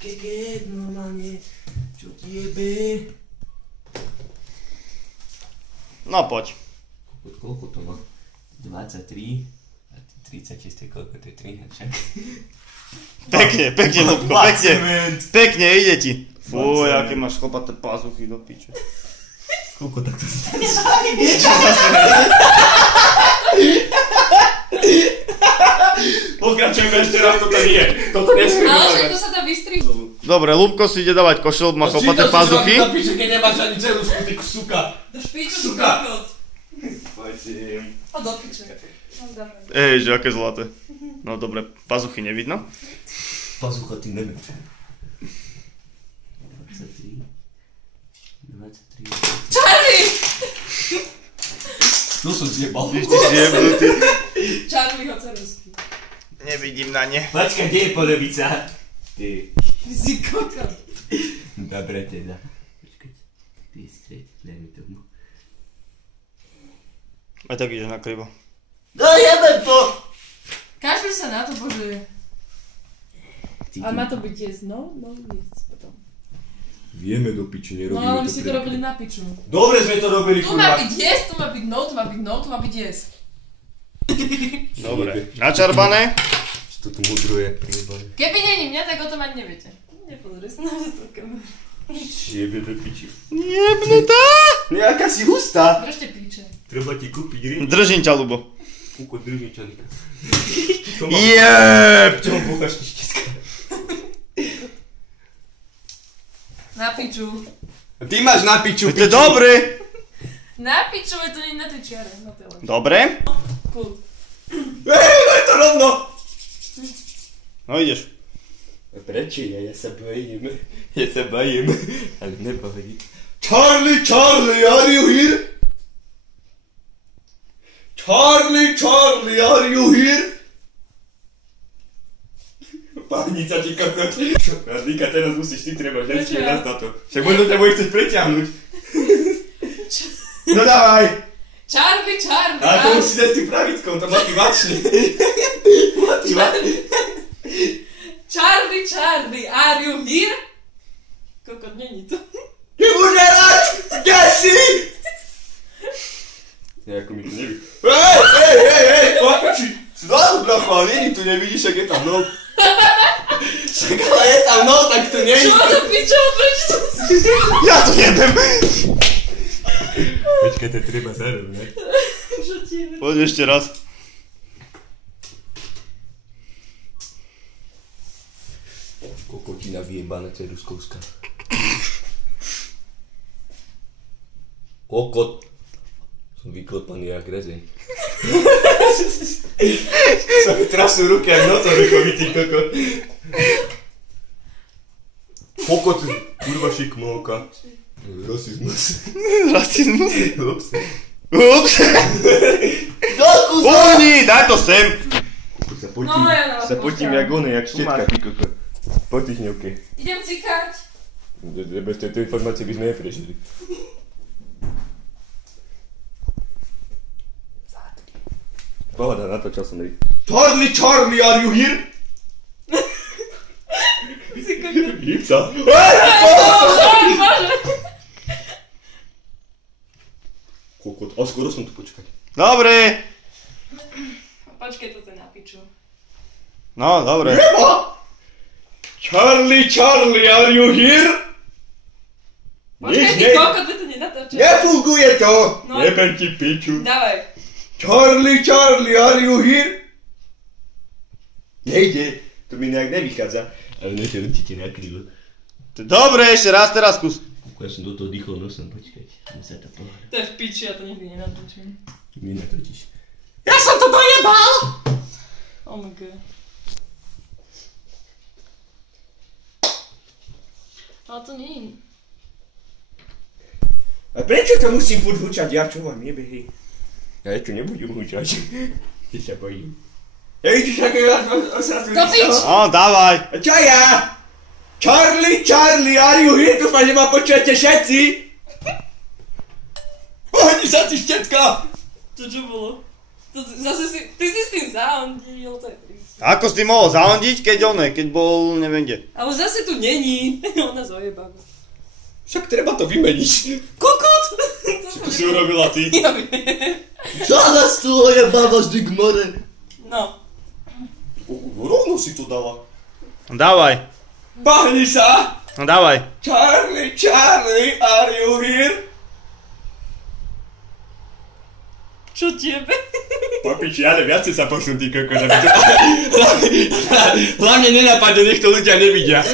keket, normálne. Čo ti jebe? No poď. Koľko to má? 23 a 36, koľko to je 3 však. Pekne, Lubko, pekne, ide ti. Fuj, aké máš chlpaté pazuchy do piče. Koľko takto stane? Pokračujeme ešte raz, toto nie. Toto nesmie. Ale však to sa dá vystriť. Dobre, Lubko si ide dávať košel, má chlpaté pazuchy. Na piče, keď nemáš ani ceruzku, ty suka. Do špiču, kokot. Poď si. A do piče. Ej, že aké zlaté. No dobre, pazuchy nevidno. Pazucha, ty neviem. 23. Charlie! No som zjebal. Ty zjebnutý. Charlieho ceruzky. Nevidím na ne. Počkaj, kde je polovica? Ty. Si kokot. Dobre teda. Počkaj. Ty je stred, daj mi tomu. Aj tak ideš na krivo. No jebem to! Kašli sa na to, bože. Ale má to byť jesť, no jesť potom. Vieme do piči, nerobíme to. No ale my si to robili na piču. Dobre sme to robili, Tu má byť jesť, tu má byť no, tu má byť no, tu má byť jesť. Dobre, načarbané. Čo to tu mudruje? Keby není mňa, tak o tom ani neviete. Nepozri sa na to kameru. Jebe do piči. Jebnutá! Nejaká si hustá. Držte piče. Treba ti kúpiť rýb. Držím ťa, Lubo. Kúko, držím ťa, Nika. Jeb! Čo ho búchaš, ty štětka? Na piču. Ty máš na piču, To je dobré. Na piču, je to nie na tej čiare. No to je lepšie. Dobre. Cool. je to rovno. No ideš. Prečo ja sa bojím. Ja sa bojím. Ale nepovedí. Charlie, Charlie, are you here? Charlie, Charlie, are you here? Pahnica ti kokot. Nika, teraz musíš ty treba ženský raz na to. Však možno ťa bude chcieť preťahnuť. No dávaj. Charlie, Charlie. Ale to musíš dať s tým pravickom, to motivačne. Charlie, Charlie, are you here? Kokot, není to. Nemôže rať! Kde si? Nejako mi to neví. Hej, pači! Zľadu brachu, ale není tu, nevidíš, ak je tam no. Však ale je tam no, tak to není. Čo to pičo, prečo to si? Ja to nebem. Počkaj, to treba zarovnať. Čo ti je? Poď ešte raz. Kokotina vyjebané, to je ruskovská. Kokot. Som vyklopaný jak rezeň. Sa mi trasú ruky jak notovikovitý kokot. Kokot, kurva šikmovka. Rasizmus. Rasizmus? Ups. Ups. Uhni, daj to sem. Sa potím jak one, jak štetka, ty kokot. Potichňovke. Idem cikať. Bez tejto informácie by sme neprežili. Pohoda, natočal som rýb. Charlie, Charlie, are you here? Rýbca. Kokot, a skoro som tu počkať. Dobre. Počkej, toto je na piču. No, dobre. Jeba! Charlie, Charlie, are you here? Počkej, ty kokot, to nenatáča. Nefunguje to! No. Jebem ti piču. Dávaj. Charlie, Charlie, are you here? Nejde, to mi nejak nevychádza. Ale nechce ti nakrylo. Dobre, ešte raz, teraz skús. Ja som do toho dýchol nosom, počkať. Musím to pohľadať. To je v piči, ja to nikdy nenatočím. Nenatočíš. Ja som to dojebal! Oh my god. Ale to nie je. A prečo to musím furt hučať? Ja čo mám jebe, hej. Ja to nebudem hučať. Ja sa bojím. Ja vidíš, aké ja osrazujúci. To pič! No, dávaj. A čo ja? Charlie, Charlie, are you here? Dúfam, že ma počujete všetci. Pohni sa, ty štetka! To čo bolo? Zase si, ty si s tým za, on diel, to je prísť. Ako si mohol zahondiť, keď bol neviem kde. Ale zase tu není. Ona zojebá. Však treba to vymeniť. Kokot! Čo si urobila ty? Ja viem. Čo nás tu ojebáva vždy k more? No. Rovno si to dala. Dávaj. Bahni sa! No dávaj. Charlie, are you here? Čo tebe? Papiči, ale viacej sa posunú ty kokos. Hlavne nenapadne, nech to ľudia nevidia.